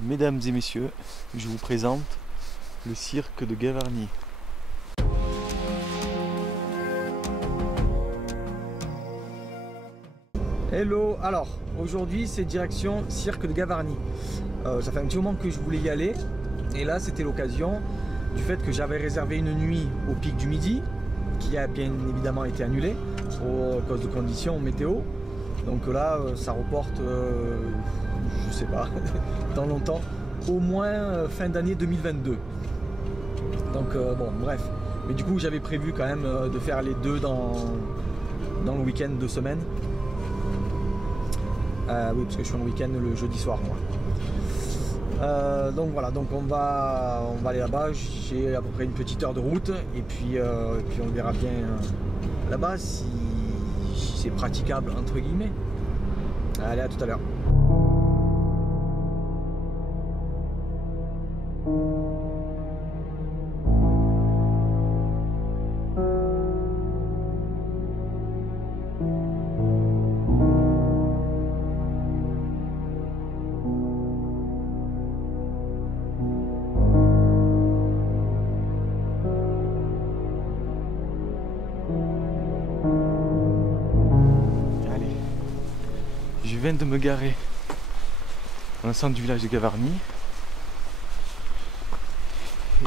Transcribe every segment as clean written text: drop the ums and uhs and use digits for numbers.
Mesdames et messieurs, je vous présente le cirque de Gavarnie. Hello, alors aujourd'hui c'est direction cirque de Gavarnie. Ça fait un petit moment que je voulais y aller et là c'était l'occasion du fait que j'avais réservé une nuit au Pic du Midi qui a bien évidemment été annulée à cause de conditions météo. Donc là ça reporte, je sais pas, dans longtemps, au moins fin d'année 2022. Donc bon bref, mais du coup j'avais prévu quand même de faire les deux dans le week-end de semaine. Oui, parce que je suis en week-end le jeudi soir moi. Donc voilà, donc on va aller là-bas. J'ai à peu près une petite heure de route et puis on verra bien là-bas si c'est praticable entre guillemets. Allez, à tout à l'heure. Je viens de me garer dans le centre du village de Gavarnie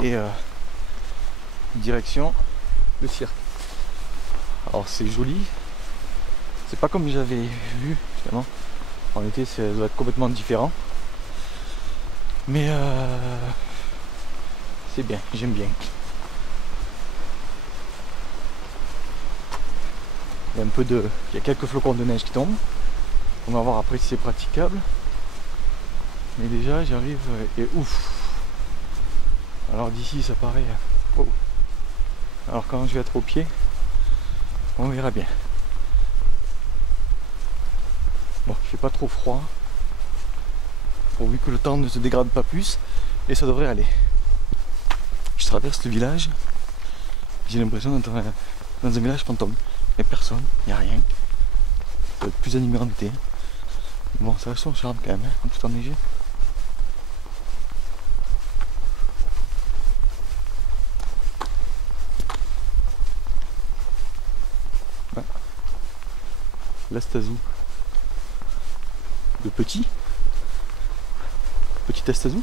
et direction le cirque. Alors c'est joli, c'est pas comme j'avais vu finalement. En été ça doit être complètement différent, mais c'est bien, j'aime bien. Il y a quelques flocons de neige qui tombent. On va voir après si c'est praticable. Mais déjà j'arrive et ouf. Alors d'ici ça paraît. Oh. Alors quand je vais être au pied, on verra bien. Bon, il fait pas trop froid. Pourvu que le temps ne se dégrade pas plus. Et ça devrait aller. Je traverse le village. J'ai l'impression d'être dans un village fantôme. Il n'y a personne, il n'y a rien. Ça doit être plus animé en été. Bon, ça a son charme quand même, hein, en tout enneigé. Ouais. L'Astazou. Le petit Astazou.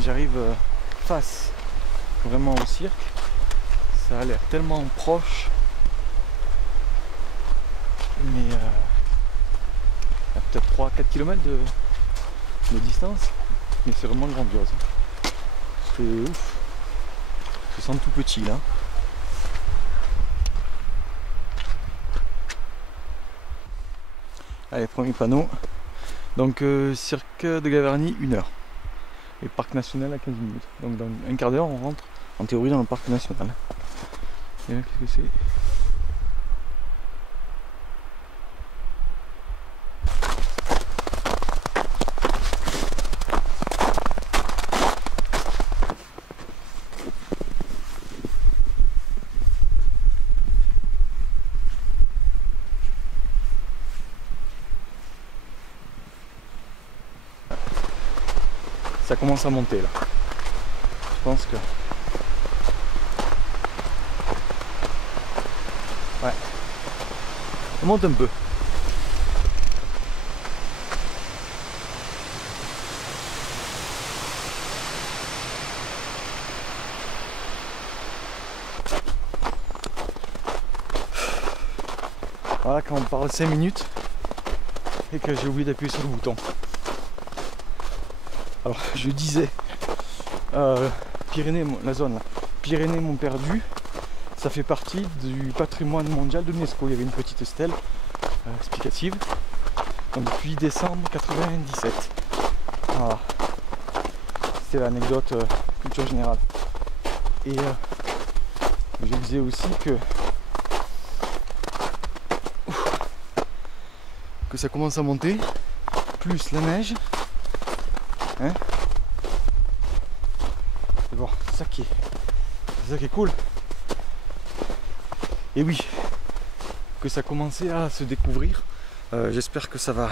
J'arrive face vraiment au cirque, ça a l'air tellement proche, mais il y a peut-être 3-4 km de distance, mais c'est vraiment grandiose. C'est ouf, je sens tout petit là. Allez, premier panneau, donc cirque de Gavarnie, 1 heure. Et parc national à 15 minutes. Donc dans un quart d'heure on rentre en théorie dans le parc national. Et là qu'est-ce que c'est? Ça commence à monter là. Je pense que... Ouais. Ça monte un peu. Voilà, quand on parle 5 minutes et que j'ai oublié d'appuyer sur le bouton. Alors je disais Pyrénées, la zone là, Pyrénées-Montperdu, ça fait partie du patrimoine mondial de l'UNESCO. Il y avait une petite stèle explicative. Donc, depuis décembre 97. Voilà. C'était l'anecdote culture générale. Et je disais aussi que que ça commence à monter, plus la neige. Hein? Et bon, c'est ça qui est cool. Et oui, que ça commençait à se découvrir. J'espère que ça va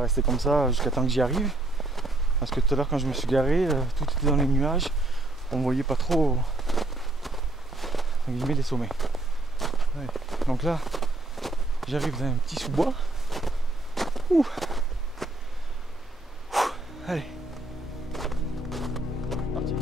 rester comme ça jusqu'à temps que j'y arrive. Parce que tout à l'heure quand je me suis garé, tout était dans les nuages. On voyait pas trop les sommets. Ouais. Donc là, j'arrive dans un petit sous-bois. Ouh. Ouh. Allez. Parti.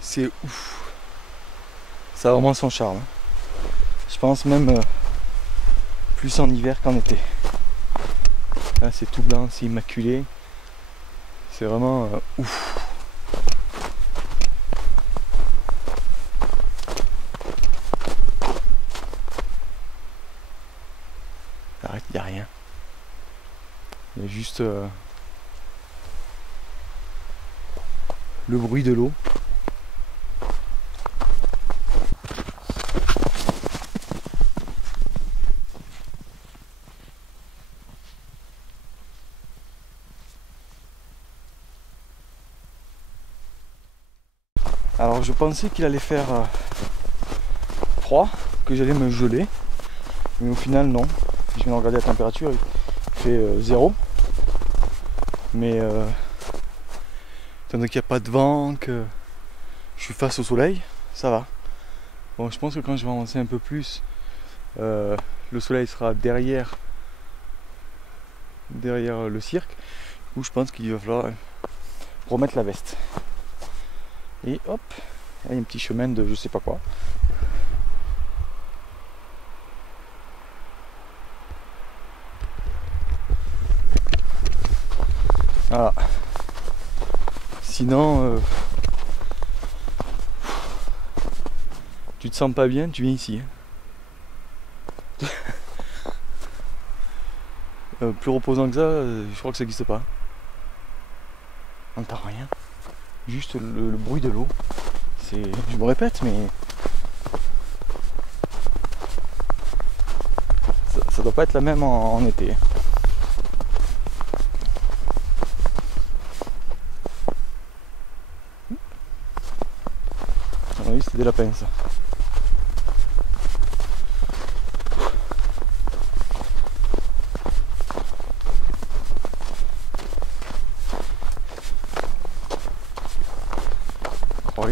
C'est ouf. Ça a vraiment son charme. Je pense même plus en hiver qu'en été. Là c'est tout blanc, c'est immaculé. C'est vraiment ouf. Arrête, il n'y a rien. Il y a juste le bruit de l'eau. Alors je pensais qu'il allait faire froid, que j'allais me geler, mais au final non. Je viens de regarder la température, il fait 0. Mais étant donné qu'il n'y a pas de vent, que je suis face au soleil, ça va. Bon, je pense que quand je vais avancer un peu plus, le soleil sera derrière le cirque, où je pense qu'il va falloir remettre la veste. Et hop, il y a un petit chemin de je sais pas quoi. Voilà. Sinon, tu te sens pas bien, tu viens ici. Plus reposant que ça, je crois que ça n'existe pas. On n'entend rien. Juste le bruit de l'eau. Je me répète, mais ça doit pas être la même en été. À mon avis, c'était des lapins, ça.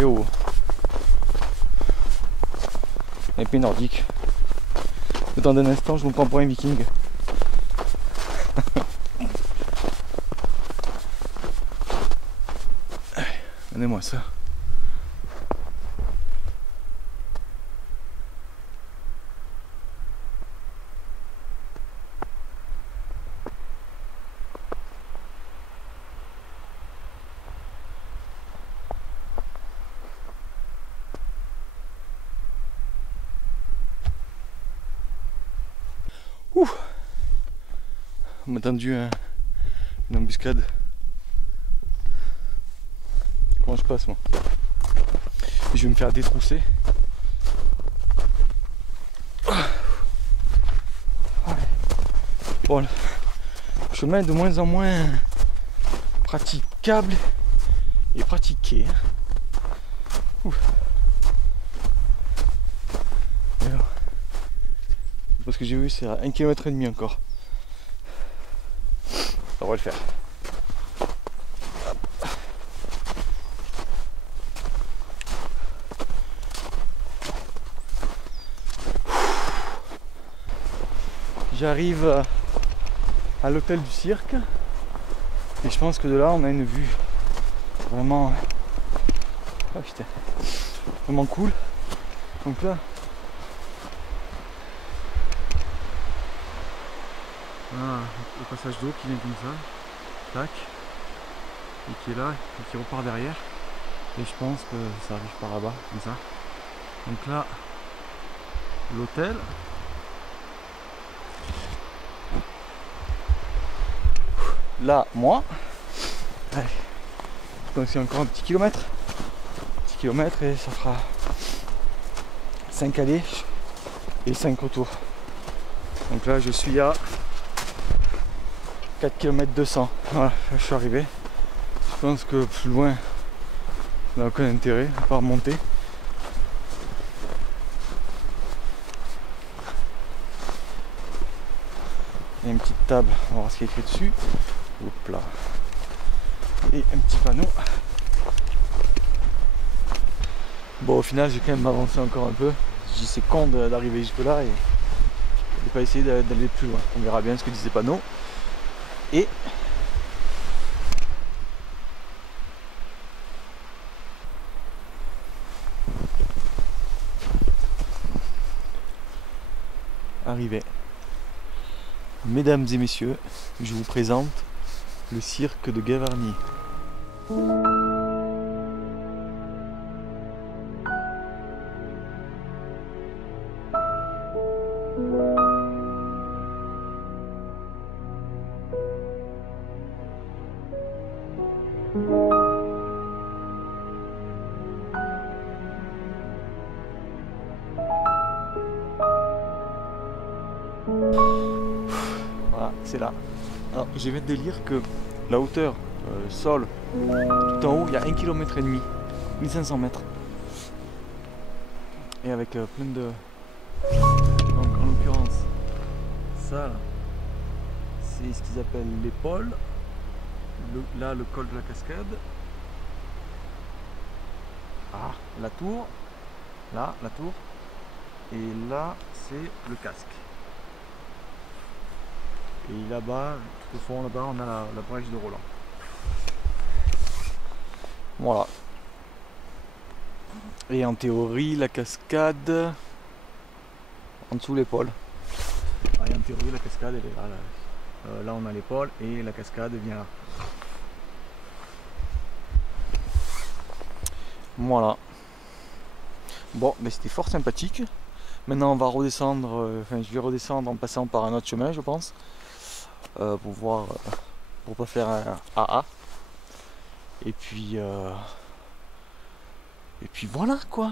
Au épée nordique. Le temps d'un instant, je me prends pour un viking. Donnez-moi ça. Ouh. On m'a tendu une embuscade. Comment je passe moi? Je vais me faire détrousser. Bon, le chemin est de moins en moins praticable et pratiqué. Ouh. Parce que j'ai vu c'est à 1,5 km encore. On va le faire. J'arrive à l'hôtel du cirque. Et je pense que de là on a une vue vraiment, oh putain, vraiment cool. Donc là, voilà, le passage d'eau qui vient comme ça, tac, et qui est là, et qui repart derrière. Et je pense que ça arrive par là-bas, comme ça. Donc là, l'hôtel. Là, moi. Allez. Donc c'est encore un petit kilomètre. Et ça fera 5 allées et 5 retours. Donc là je suis à 4 km 200. Voilà, je suis arrivé. Je pense que plus loin, ça n'a aucun intérêt à part monter. Il y a une petite table, on va voir ce qui est écrit dessus. Hop là. Et un petit panneau. Bon, au final, j'ai quand même avancé encore un peu. Je dis c'est con d'arriver jusque là et de pas essayer d'aller plus loin. On verra bien ce que disent les panneaux. Et arrivé. Mesdames et messieurs, je vous présente le cirque de Gavarnie. Voilà, c'est là. Alors, j'ai vu de lire que la hauteur sol tout en haut, il y a 1,5 km, 1500 mètres. Et avec plein de... Donc, en l'occurrence, ça, c'est ce qu'ils appellent l'épaule. Là, le col de la cascade. Ah, la tour. Là, la tour. Et là, c'est le casque. Et là-bas, tout au fond, là-bas, on a la brèche de Roland. Voilà. Et en théorie, la cascade en dessous l'épaule. Ah, et en théorie, la cascade, elle est là. Là, on a l'épaule et la cascade vient là. Voilà. Bon, mais c'était fort sympathique. Maintenant, on va redescendre. Je vais redescendre en passant par un autre chemin, je pense. Pour voir, pour pas faire un AA. Et puis voilà quoi.